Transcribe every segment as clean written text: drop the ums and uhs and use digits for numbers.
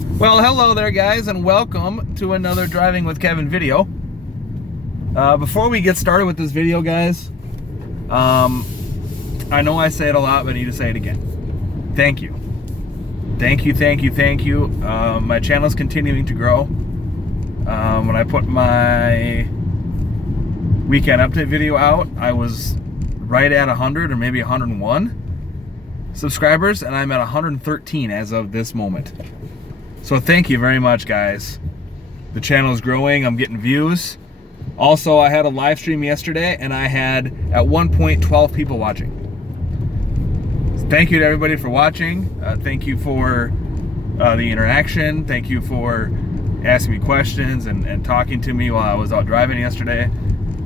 Well, hello there guys, and welcome to another Driving with Kevin video. Before we get started with this video, guys, I know I say it a lot, but I need to say it again. Thank you. Thank you, thank you, thank you. My channel is continuing to grow. When I put my weekend update video out, I was right at 100 or maybe 101 subscribers, and I'm at 113 as of this moment. So thank you very much, guys. The channel is growing. I'm getting views. Also, I had a live stream yesterday, and I had at one point 12 people watching. So thank you to everybody for watching. Thank you for the interaction. Thank you for asking me questions and talking to me while I was out driving yesterday.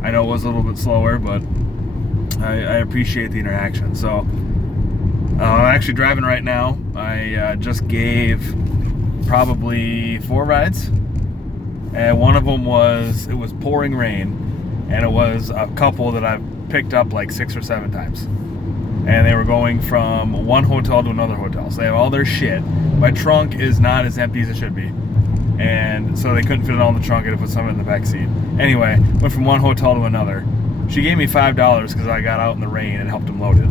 I know it was a little bit slower, but I appreciate the interaction. So I'm actually driving right now. I just gave probably 4 rides, and one of them was, it was pouring rain, and it was a couple that I've picked up like 6 or 7 times, and they were going from one hotel to another hotel, so they have all their shit. My trunk is not as empty as it should be, and so they couldn't fit it all in the trunk. I had to put some in the back seat. Anyway, went from one hotel to another. She gave me $5 because I got out in the rain and helped them load it.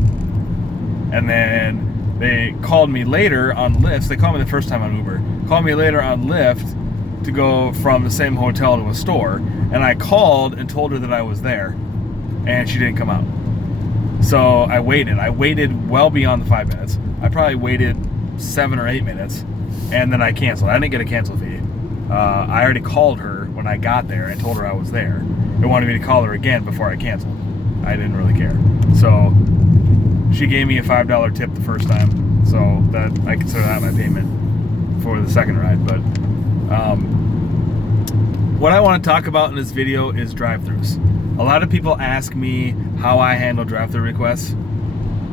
And then they called me later on Lyft. They called me the first time on Uber. Called me later on Lyft to go from the same hotel to a store. And I called and told her that I was there, and she didn't come out. So I waited. I waited well beyond the 5 minutes. I probably waited 7 or 8 minutes, and then I canceled. I didn't get a cancel fee. I already called her when I got there and told her I was there. They wanted me to call her again before I canceled. I didn't really care. So she gave me a $5 tip the first time, so that I consider that my payment for the second ride. But what I want to talk about in this video is drive-thrus. A lot of people ask me how I handle drive-thru requests,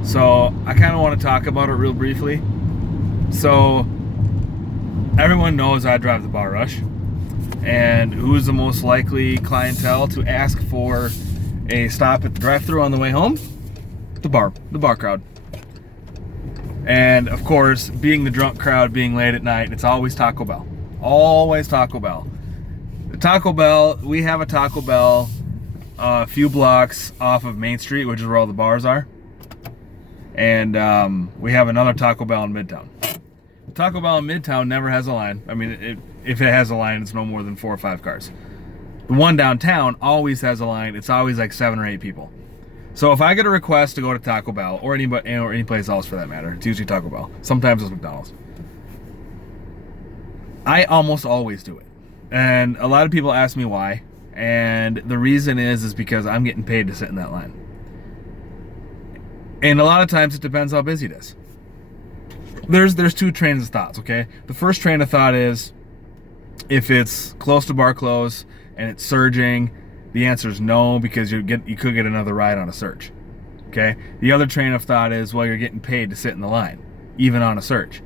so I kind of want to talk about it real briefly. So everyone knows I drive the bar rush, and who's the most likely clientele to ask for a stop at the drive-thru on the way home? The bar crowd. And of course, being the drunk crowd, being late at night, it's always Taco Bell. Always Taco Bell. The Taco Bell, we have a Taco Bell a few blocks off of Main Street, which is where all the bars are. And we have another Taco Bell in Midtown. The Taco Bell in Midtown never has a line. I mean, if it has a line, it's no more than 4 or 5 cars. The one downtown always has a line. It's always like 7 or 8 people. So if I get a request to go to Taco Bell, or any place else for that matter, it's usually Taco Bell. Sometimes it's McDonald's. I almost always do it. And a lot of people ask me why. And the reason is because I'm getting paid to sit in that line. And a lot of times it depends how busy it is. There's 2 trains of thoughts, okay? The first train of thought is, if it's close to bar close and it's surging, the answer is no, because you could get another ride on a surge. Okay? The other train of thought is, well, you're getting paid to sit in the line, even on a surge.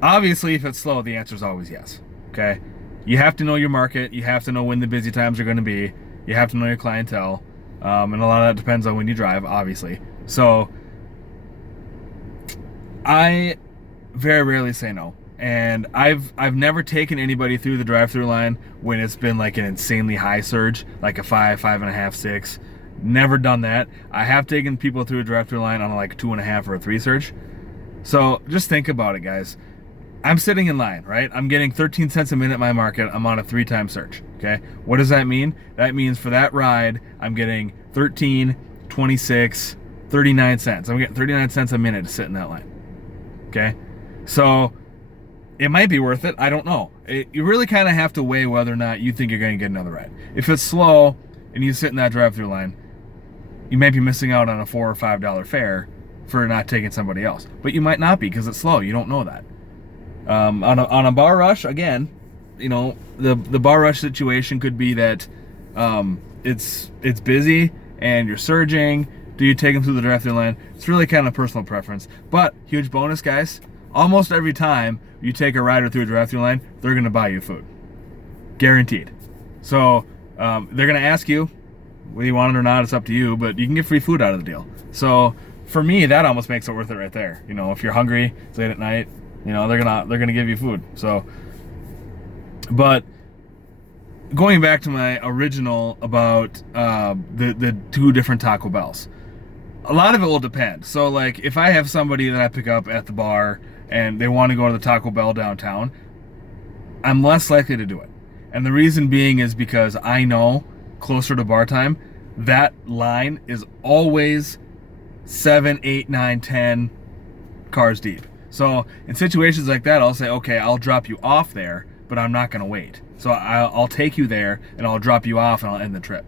Obviously, if it's slow, the answer is always yes. Okay? You have to know your market. You have to know when the busy times are going to be. You have to know your clientele. And a lot of that depends on when you drive, obviously. So I very rarely say no. And I've never taken anybody through the drive-thru line when it's been like an insanely high surge, like a 5, 5.5, 6. Never done that. I have taken people through a drive-thru line on like a 2.5 or a 3 surge. So just think about it, guys. I'm sitting in line, right? I'm getting 13 cents a minute in my market. I'm on a 3-time surge, okay? What does that mean? That means for that ride, I'm getting 13, 26, 39 cents. I'm getting 39 cents a minute to sit in that line, okay? So it might be worth it. I don't know. You really kind of have to weigh whether or not you think you're going to get another ride. If it's slow and you sit in that drive-thru line, you might be missing out on a $4 or $5 fare for not taking somebody else. But you might not be, because it's slow. You don't know that. On a bar rush, again, you know, the bar rush situation could be that it's busy and you're surging. Do you take them through the drive-thru line? It's really kind of personal preference. But huge bonus, guys. Almost every time you take a rider through a drive-thru line, they're going to buy you food. Guaranteed. So they're going to ask you whether you want it or not. It's up to you, but you can get free food out of the deal. So for me, that almost makes it worth it right there. You know, if you're hungry, it's late at night, You know, they're gonna give you food. So, but going back to my original about the two different Taco Bells, a lot of it will depend. So like if I have somebody that I pick up at the bar and they want to go to the Taco Bell downtown, I'm less likely to do it. And the reason being is because I know closer to bar time, that line is always 7, 8, 9, 10 cars deep. So in situations like that, I'll say, okay, I'll drop you off there, but I'm not going to wait. So I'll take you there and I'll drop you off and I'll end the trip.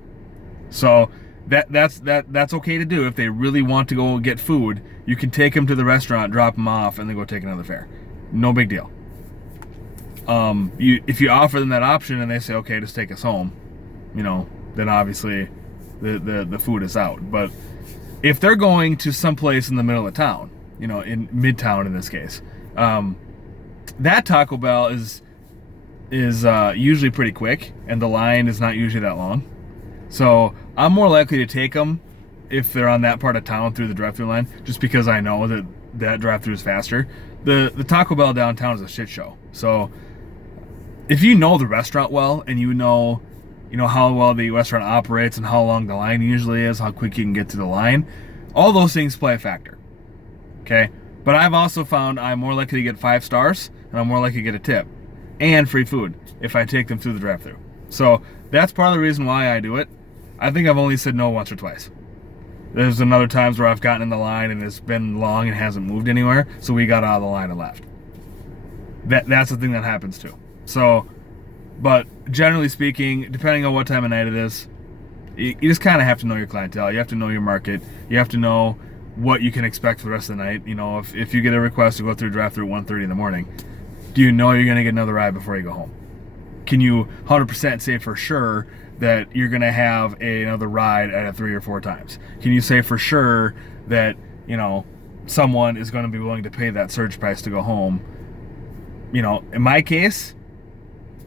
So that's okay to do. If they really want to go get food, you can take them to the restaurant, drop them off, and then go take another fare. No big deal. If you offer them that option and they say, okay, just take us home, you know, then obviously the food is out. But if they're going to someplace in the middle of town, you know, in Midtown in this case, that Taco Bell is usually pretty quick, and the line is not usually that long. So I'm more likely to take them if they're on that part of town through the drive-thru line, just because I know that drive-thru is faster. The Taco Bell downtown is a shit show. So if you know the restaurant well and you know how well the restaurant operates and how long the line usually is, how quick you can get to the line, all those things play a factor. Okay? But I've also found I'm more likely to get 5 stars and I'm more likely to get a tip and free food if I take them through the drive-thru. So that's part of the reason why I do it. I think I've only said no once or twice. There's another times where I've gotten in the line and it's been long and hasn't moved anywhere, so we got out of the line and left. That's the thing that happens too. So, but generally speaking, depending on what time of night it is, you just kind of have to know your clientele. You have to know your market. You have to know what you can expect for the rest of the night. You know, if you get a request to go through drive-thru at 1:30 in the morning, do you know you're going to get another ride before you go home? Can you 100% say for sure that you're going to have another ride at 3 or 4 times? Can you say for sure that, you know, someone is going to be willing to pay that surge price to go home? You know, in my case,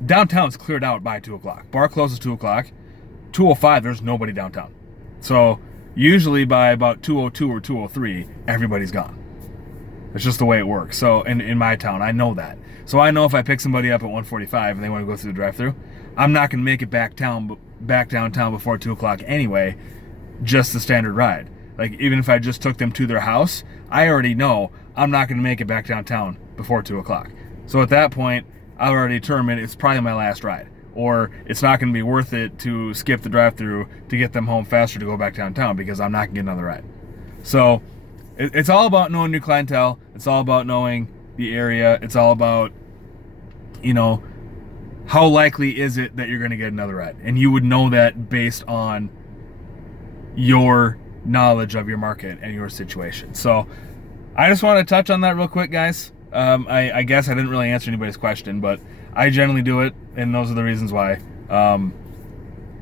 downtown's cleared out by 2 o'clock. Bar closes 2 o'clock. 2:05, there's nobody downtown. So usually by about 2:02 or 2:03, everybody's gone. It's just the way it works. So in my town, I know that. So I know if I pick somebody up at 1:45 and they want to go through the drive-thru, I'm not going to make it back downtown before 2 o'clock anyway, just the standard ride. Like, even if I just took them to their house, I already know I'm not going to make it back downtown before 2 o'clock. So at that point, I've already determined it's probably my last ride. Or it's not going to be worth it to skip the drive-thru to get them home faster to go back downtown because I'm not going to get another ride. So it's all about knowing your clientele. It's all about knowing the area. It's all about, you know, how likely is it that you're going to get another ride? And you would know that based on your knowledge of your market and your situation. So I just want to touch on that real quick, guys. I guess I didn't really answer anybody's question, but I generally do it, and those are the reasons why.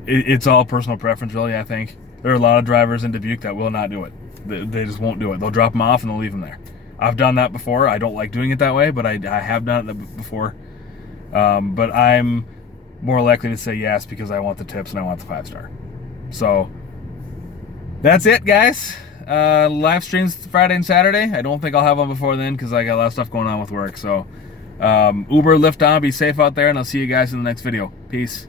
It's all personal preference, really, I think. There are a lot of drivers in Dubuque that will not do it. They just won't do it. They'll drop them off and they'll leave them there. I've done that before. I don't like doing it that way, but I have done it before. But I'm more likely to say yes because I want the tips and I want the 5-star. So that's it, guys. Live streams Friday and Saturday. I don't think I'll have one before then because I got a lot of stuff going on with work. So Uber, Lyft on. Be safe out there, and I'll see you guys in the next video. Peace.